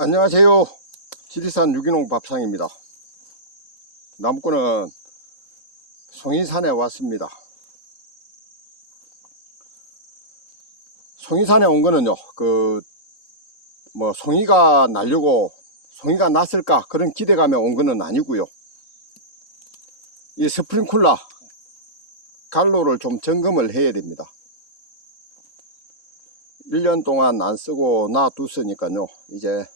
안녕하세요. 지리산 유기농 밥상입니다. 나무꾼은 송이산에 왔습니다. 송이산에 온 거는요, 송이가 나려고, 송이가 났을까 그런 기대감에 온 거는 아니고요. 이 스프링쿨러 갈로를 좀 점검을 해야 됩니다. 1년 동안 안 쓰고 놔뒀으니까요. 이제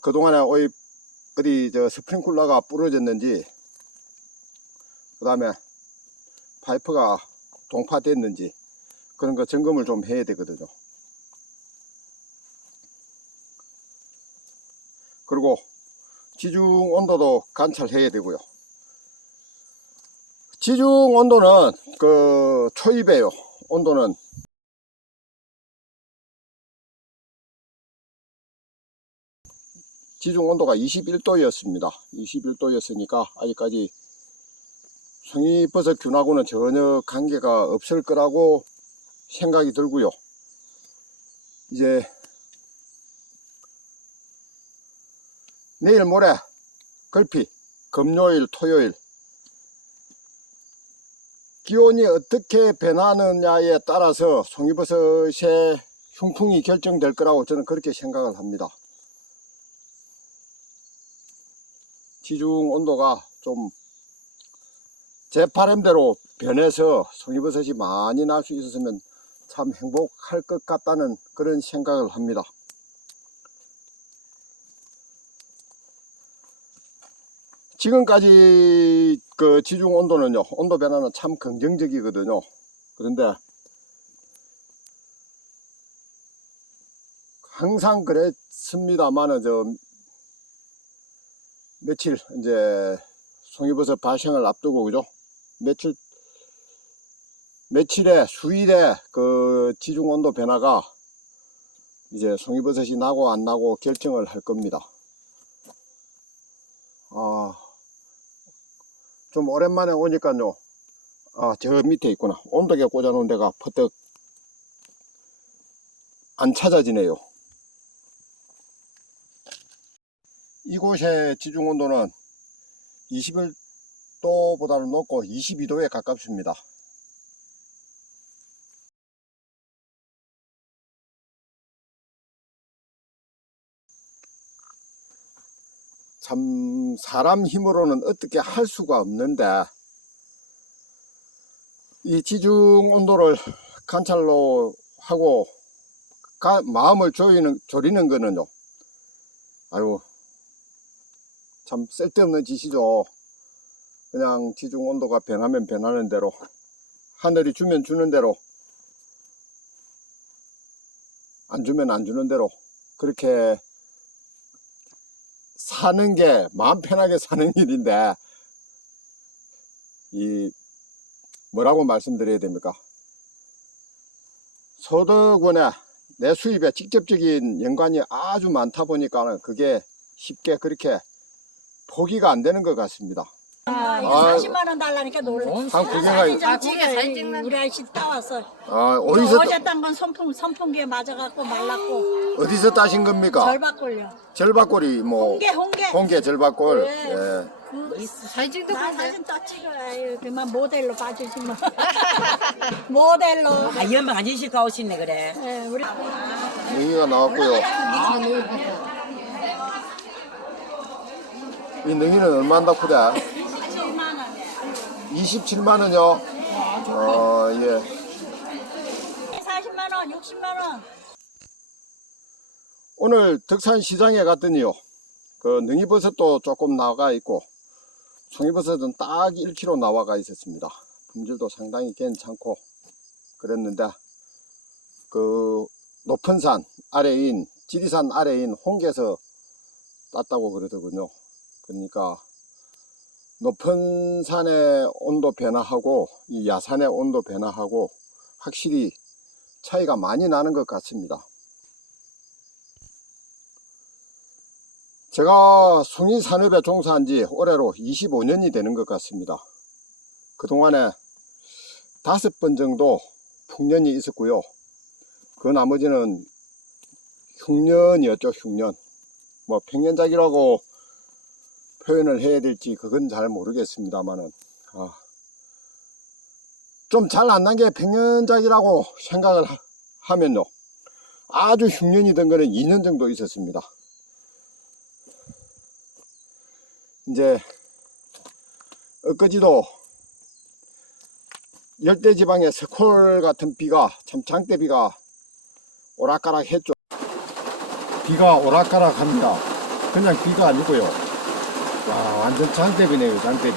그동안에 어디 스프링쿨러가 부러졌는지, 그 다음에 파이프가 동파됐는지 그런 거 점검을 좀 해야 되거든요. 그리고 지중 온도도 관찰해야 되고요. 지중 온도는 초입이에요. 온도는 지중 온도가 21도였습니다. 21도였으니까 아직까지 송이버섯 균하고는 전혀 관계가 없을 거라고 생각이 들고요. 이제 내일 모레 걸피, 금요일, 토요일 기온이 어떻게 변하느냐에 따라서 송이버섯의 흉풍이 결정될 거라고 저는 그렇게 생각을 합니다. 지중 온도가 좀 제 바람대로 변해서 송이버섯이 많이 날 수 있었으면 참 행복할 것 같다는 그런 생각을 합니다. 지금까지 지중 온도는요, 온도 변화는 참 긍정적이거든요. 그런데 항상 그랬습니다만은 며칠 이제 송이버섯 발생을 앞두고, 그죠? 수일에 지중 온도 변화가 이제 송이버섯이 나고 안 나고 결정을 할 겁니다. 좀 오랜만에 오니까요, 저 밑에 있구나. 온도계 꽂아 놓은 데가 퍼뜩 안 찾아지네요. 이곳의 지중 온도는 21도보다는 높고 22도에 가깝습니다. 참 사람 힘으로는 어떻게 할 수가 없는데, 이 지중 온도를 관찰로 하고 마음을 졸이는 거는요, 아유 참 쓸데없는 짓이죠. 그냥 지중 온도가 변하면 변하는 대로, 하늘이 주면 주는 대로, 안 주면 안 주는 대로 그렇게 사는 게 마음 편하게 사는 일인데, 뭐라고 말씀드려야 됩니까? 소득원에 내 수입에 직접적인 연관이 아주 많다 보니까 그게 쉽게 그렇게 포기가 안 되는 것 같습니다. 40만원 달라니까 놀래. 구경가 사진 찍는 우리 아저씨 따왔어. 어디서 딴 건 선풍기에 맞아갖고 말랐고. 어디서 따신 겁니까? 절박골요. 절박골이 홍게 절박골. 네. 예. 사진 찍는 거 사진 또 찍어요. 그만 모델로 봐주지 뭐. 모델로. 이 엄마 간신식 가오시네 그래. 네, 우리 능이가 나왔고요. 이 능이는 얼마나 크대? 27만원이요? 예. 40만원, 60만원. 오늘 덕산시장에 갔더니요, 능이버섯도 조금 나와 있고, 송이버섯은 딱 1kg 나와가 있었습니다. 품질도 상당히 괜찮고 그랬는데, 높은 산 아래인, 지리산 아래인 홍계에서 땄다고 그러더군요. 그러니까 높은 산의 온도 변화하고 이 야산의 온도 변화하고 확실히 차이가 많이 나는 것 같습니다. 제가 송이산업에 종사한 지 올해로 25년이 되는 것 같습니다. 그동안에 5번 정도 풍년이 있었고요. 그 나머지는 흉년이었죠. 흉년. 뭐 평년작이라고 표현을 해야 될지 그건 잘 모르겠습니다만은 좀 잘 안 난 게 평년작이라고 생각을 하면요, 아주 흉년이 된 거는 2년 정도 있었습니다. 이제 엊그제도 열대지방의 스콜 같은 비가, 참 장대비가 오락가락 했죠. 비가 오락가락 합니다. 그냥 비가 아니고요, 와, 완전 장대비네요. 장대비.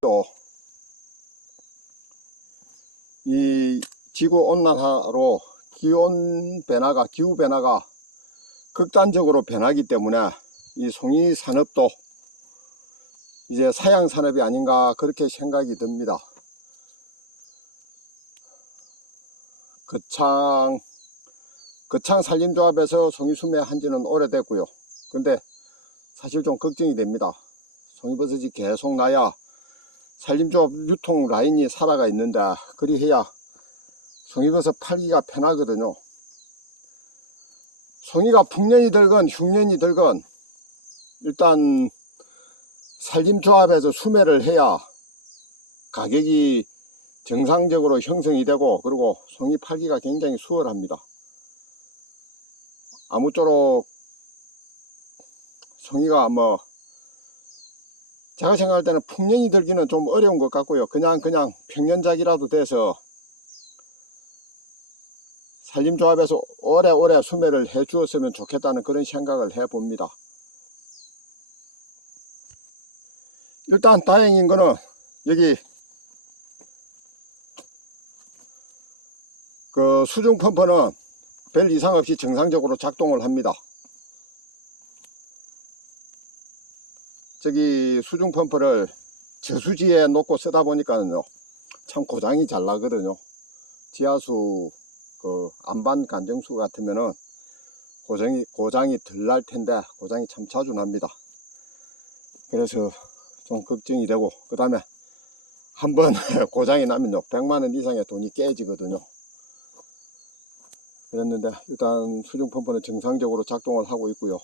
또 이 지구 온난화로 기후 변화가 극단적으로 변하기 때문에 이 송이 산업도 이제 사양 산업이 아닌가 그렇게 생각이 듭니다. 거창 산림조합에서 송이 수매한 지는 오래됐고요. 근데 사실 좀 걱정이 됩니다. 송이버섯이 계속 나야 산림조합 유통 라인이 살아가 있는데, 그리해야 송이버섯 팔기가 편하거든요. 송이가 풍년이 들건 흉년이 들건 일단 산림조합에서 수매를 해야 가격이 정상적으로 형성이 되고, 그리고 송이 팔기가 굉장히 수월합니다. 아무쪼록 송이가 뭐 제가 생각할 때는 풍년이 들기는 좀 어려운 것 같고요. 그냥 평년작이라도 돼서 산림조합에서 오래오래 수매를 해 주었으면 좋겠다는 그런 생각을 해 봅니다. 일단 다행인 거는 여기 그 수중 펌프는 별 이상 없이 정상적으로 작동을 합니다. 저기 수중 펌프를 저수지에 놓고 쓰다 보니까요, 참 고장이 잘 나거든요. 지하수 그 안반 간정수 같으면은 고장이 덜 날 텐데 고장이 참 자주 납니다. 그래서 좀 걱정이 되고, 그 다음에 한번 고장이 나면요 100만원 이상의 돈이 깨지거든요. 그랬는데 일단 수중 펌프는 정상적으로 작동을 하고 있고요.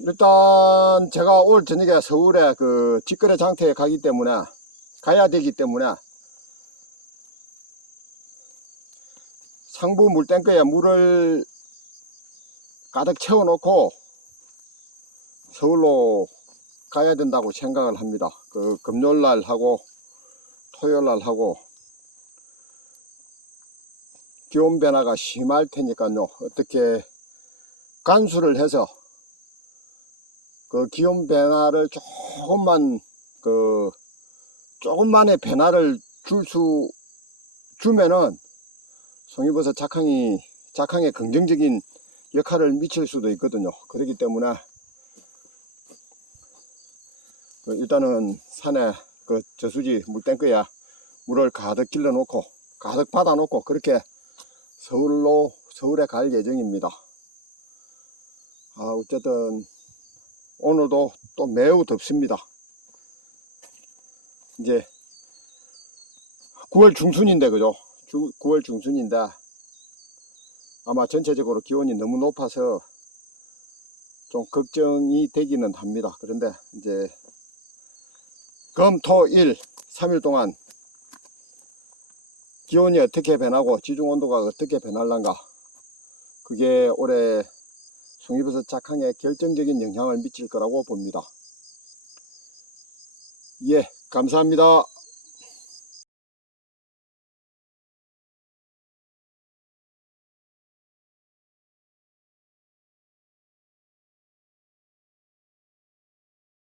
일단 제가 올 저녁에 서울에 그 직거래 장터에 가야 되기 때문에 상부 물탱크에 물을 가득 채워 놓고 서울로 가야 된다고 생각을 합니다. 그 금요일날 하고 토요일날 하고 기온 변화가 심할 테니까요, 어떻게 간수를 해서 그 기온 변화를 조금만의 변화를 주면은 송이버섯 작황에 긍정적인 역할을 미칠 수도 있거든요. 그렇기 때문에 일단은 산에 그 저수지 물탱크에 물을 가득 길러 놓고 가득 받아 놓고 그렇게 서울에 갈 예정입니다. 어쨌든 오늘도 또 매우 덥습니다. 이제 9월 중순인데, 그죠? 9월 중순인데 아마 전체적으로 기온이 너무 높아서 좀 걱정이 되기는 합니다. 그런데 이제 금, 토, 일 3일 동안 기온이 어떻게 변하고 지중 온도가 어떻게 변할란가, 그게 올해 송이버섯 작황에 결정적인 영향을 미칠 거라고 봅니다. 예, 감사합니다.